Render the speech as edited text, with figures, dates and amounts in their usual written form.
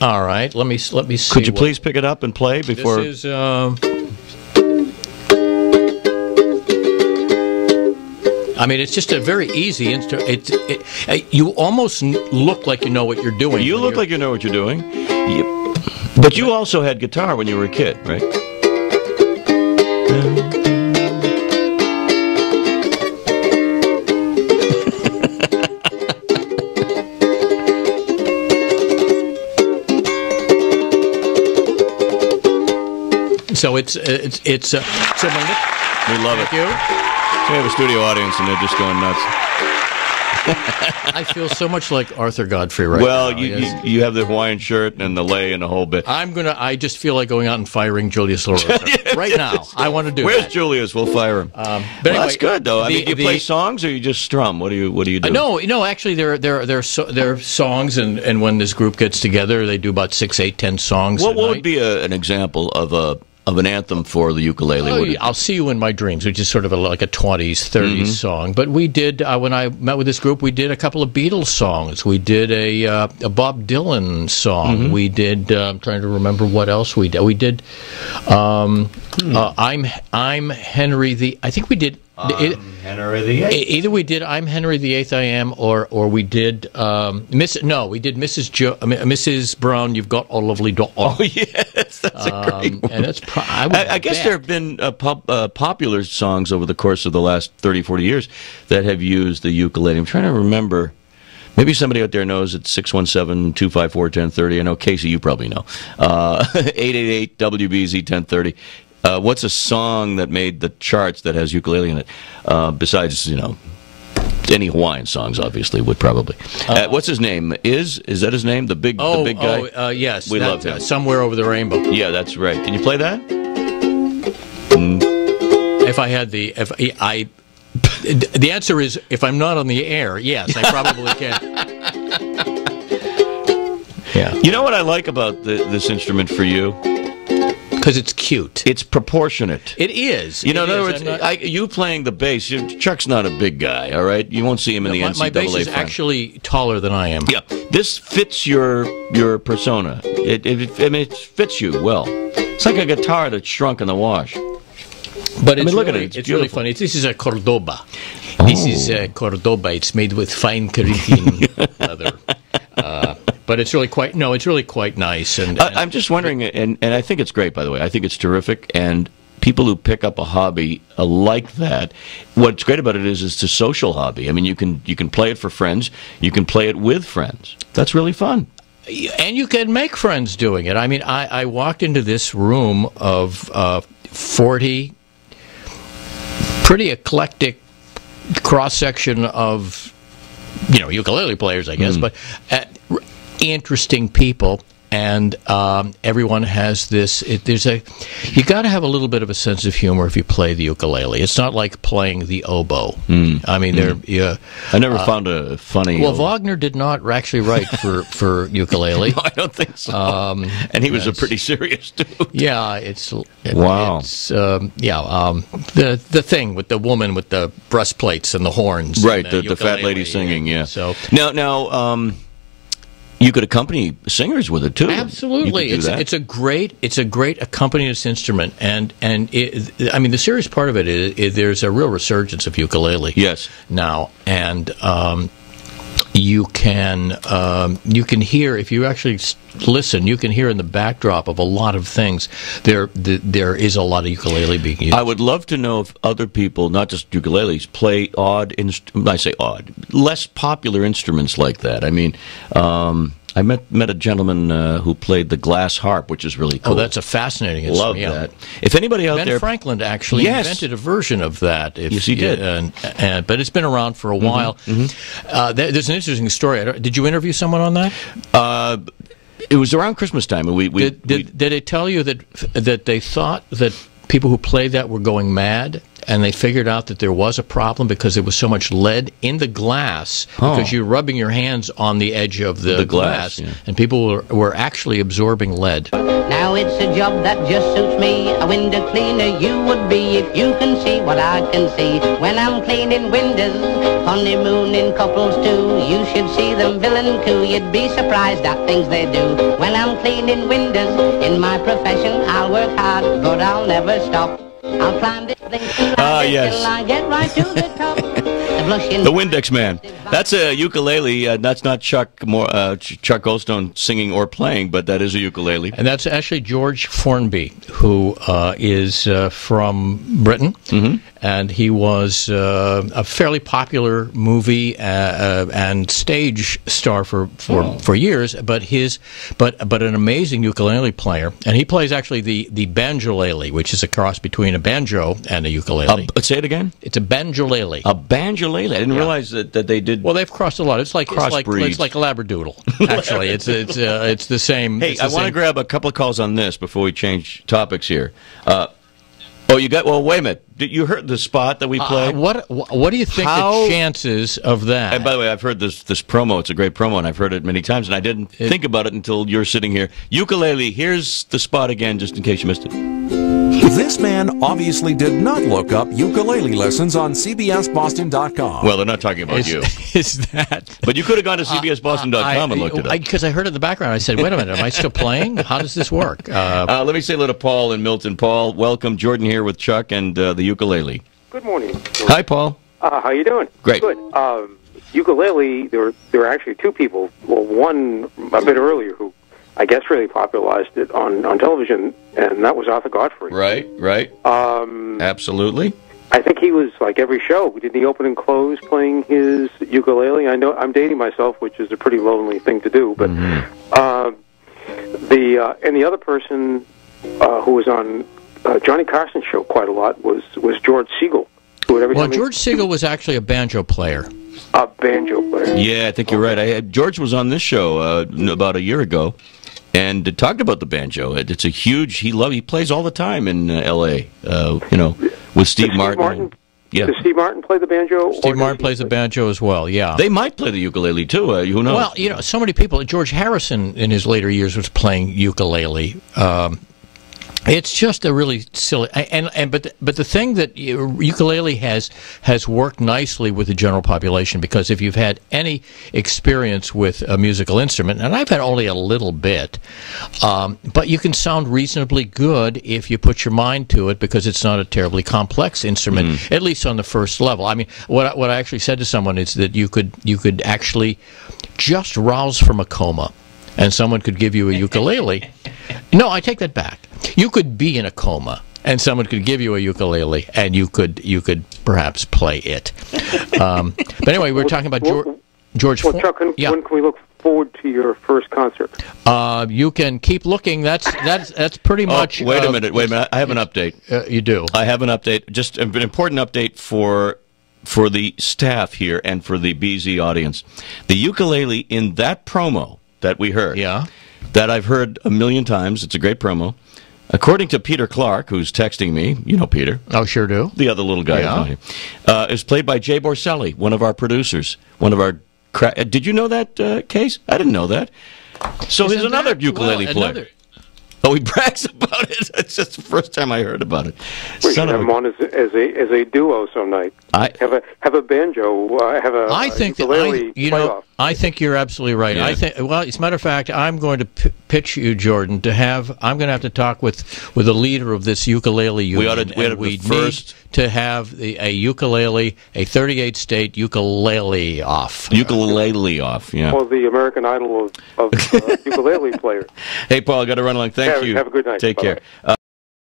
All right, let me see. Could you please pick it up and play before? This is. I mean, it's just a very easy instrument. You almost look like you know what you're doing. You look like you know what you're doing. But you also had guitar when you were a kid, right? So it's so we love it. Thank you. We have a studio audience and they're just going nuts. I feel so much like Arthur Godfrey right now. Well, you have the Hawaiian shirt and the lei and the whole bit. I just feel like going out and firing Julius LaRosa right now. I want to do Where's that. Julius? We'll fire him. But anyway, anyway, that's good though. I mean, do you play songs or you just strum? What do you do? No. Actually, there are songs, and when this group gets together, they do about 6, 8, 10 songs. What would be an example of an anthem for the ukulele? I'll See You in My Dreams, which is sort of like a 20s, 30s song. But we did, when I met with this group, we did a couple of Beatles songs. We did a Bob Dylan song. We did, I'm trying to remember what else we did. We did I'm Henry the, I think we did. Henry the Eighth. Either we did I'm Henry the Eighth I Am, or we did we did Mrs. Brown, You've Got a Lovely Dog. Oh yes, that's a great one. And that's I guess there have been popular songs over the course of the last 30, 40 years that have used the ukulele. I'm trying to remember. Maybe somebody out there knows. It's 617-254-1030. I know, Casey, you probably know. 888-WBZ-1030. What's a song that made the charts that has ukulele in it? Besides, any Hawaiian songs, obviously, would probably. What's his name? Is that his name? The big guy? Yes. We love him. Somewhere Over the Rainbow. Yeah, that's right. Can you play that? If I had the answer is, if I'm not on the air, yes, I probably can. Yeah. You know what I like about this instrument for you? Because it's cute. It's proportionate. It is. In other words, you playing the bass, Chuck's not a big guy, all right? You won't see him in the NCAA. My bass is actually taller than I am. Yeah. This fits your persona. It fits you well. It's like a guitar that's shrunk in the wash. But look at it. It's really funny. This is a Cordoba. Oh. This is a Cordoba. It's made with fine Caribbean leather. But it's really quite nice. And I'm just wondering, and I think it's great, by the way. I think it's terrific, and people who pick up a hobby like that, what's great about it is it's a social hobby. I mean, you can play it for friends, you can play it with friends. That's really fun. And you can make friends doing it. I mean, I walked into this room of 40 pretty eclectic cross-section of, ukulele players, I guess, but interesting people, and everyone has this. You got to have a little bit of a sense of humor if you play the ukulele. It's not like playing the oboe. I mean, I never found a funny. Well, Wagner did not actually write for ukulele. No, I don't think so. And he was a pretty serious dude. Yeah, wow. It's the thing with the woman with the breastplates and the horns. Right, and the fat lady singing. Yeah. So now. You could accompany singers with it too. Absolutely, it's a great accompanist instrument, and the serious part of it is there's a real resurgence of ukulele. Yes. Now, and you can hear, if you actually listen, you can hear in the backdrop of a lot of things. There is a lot of ukulele being used. I would love to know if other people, not just ukuleles, play less popular instruments like that. I mean, I met a gentleman who played the glass harp, which is really cool. Oh, that's a fascinating instrument. Love that. If anybody out there... Ben Franklin actually invented a version of that. Yes, he did. But it's been around for a while. There's an interesting story. Did you interview someone on that? It was around Christmas time. Did they tell you that they thought that people who played that were going mad, and they figured out that there was a problem because there was so much lead in the glass because you're rubbing your hands on the edge of the glass, yeah. and people were actually absorbing lead. Now it's a job that just suits me. A window cleaner you would be if you can see what I can see. When I'm cleaning windows, honeymooning couples too. You should see them villain coo. You'd be surprised at things they do. When I'm cleaning windows, in my profession I'll work hard, but I'll never stop. I'll climb this thing yes. till I get right to the top. The Windex Man. That's a ukulele. That's not Chuck Goldstone singing or playing, but that is a ukulele. And that's actually George Formby, who is from Britain, and he was a fairly popular movie and stage star for years. But an amazing ukulele player, and he plays actually the banjolele, which is a cross between a banjo and a ukulele. Say it again. It's a banjolele. A banjolele. I didn't realize that they did. Well, they've crossed a lot. It's like a labradoodle. Actually, it's the same. Hey, I want to grab a couple of calls on this before we change topics here. You got. Well, wait a minute. Did you heard the spot that we played? What do you think the chances of that? And by the way, I've heard this promo. It's a great promo, and I've heard it many times, and I didn't think about it until you're sitting here. Ukulele. Here's the spot again, just in case you missed it. This man obviously did not look up ukulele lessons on CBSBoston.com. Well, they're not talking about you. Is that? But you could have gone to CBSBoston.com and looked it up. Because I heard in the background, I said, wait a minute, am I still playing? How does this work? Let me say hello to Paul in Milton. Paul, welcome. Jordan here with Chuck and the ukulele. Good morning. Hi, Paul. How you doing? Great. Good. Ukulele, there were actually two people. Well, one a bit earlier who I guess really popularized it on television, and that was Arthur Godfrey. Right. Absolutely. I think he was like every show. We did the open and close playing his ukulele. I know I'm dating myself, which is a pretty lonely thing to do, but the other person who was on Johnny Carson's show quite a lot was George Segal. George Segal was actually a banjo player. A banjo player. Yeah, I think you're right. George was on this show about a year ago, and talked about the banjo. It's a huge. He plays all the time in L.A. With Steve Martin. Yeah. Does Steve Martin play the banjo? Steve Martin plays the banjo as well. Yeah. They might play the ukulele too. Who knows? Well, so many people. George Harrison in his later years was playing ukulele. It's just a really silly, but the thing that ukulele has worked nicely with the general population, because if you've had any experience with a musical instrument, and I've had only a little bit, but you can sound reasonably good if you put your mind to it, because it's not a terribly complex instrument, at least on the first level. I mean, what I actually said to someone is that you could actually just rouse from a coma, and someone could give you a ukulele. No, I take that back. You could be in a coma, and someone could give you a ukulele, and you could perhaps play it. But anyway, we're talking about George. Well, Chuck, when can we look forward to your first concert? You can keep looking. That's pretty much. Wait a minute. I have an update. You do. I have an update. Just an important update for the staff here and for the BZ audience. The ukulele in that promo that we heard. Yeah. That I've heard a million times. It's a great promo. According to Peter Clark, who's texting me, you know Peter. Oh, sure do. The other little guy. Yeah. Is played by Jay Borselli, one of our producers. One of our. Did you know that, Case? I didn't know that. So there's another ukulele player. Oh, he brags about it. It's just the first time I heard about it. We should have him on as a duo some night. Have a banjo. Have a ukulele playoff. I think you're absolutely right. Yeah. As a matter of fact, I'm going to pitch you, Jordan, I'm going to have to talk with the leader of this ukulele union. We need to have a ukulele, a 38-state ukulele off. Ukulele off, yeah. Well, the American Idol of ukulele player. Hey, Paul, I got to run along. Thank you. Have a good night. Take Bye-bye. care.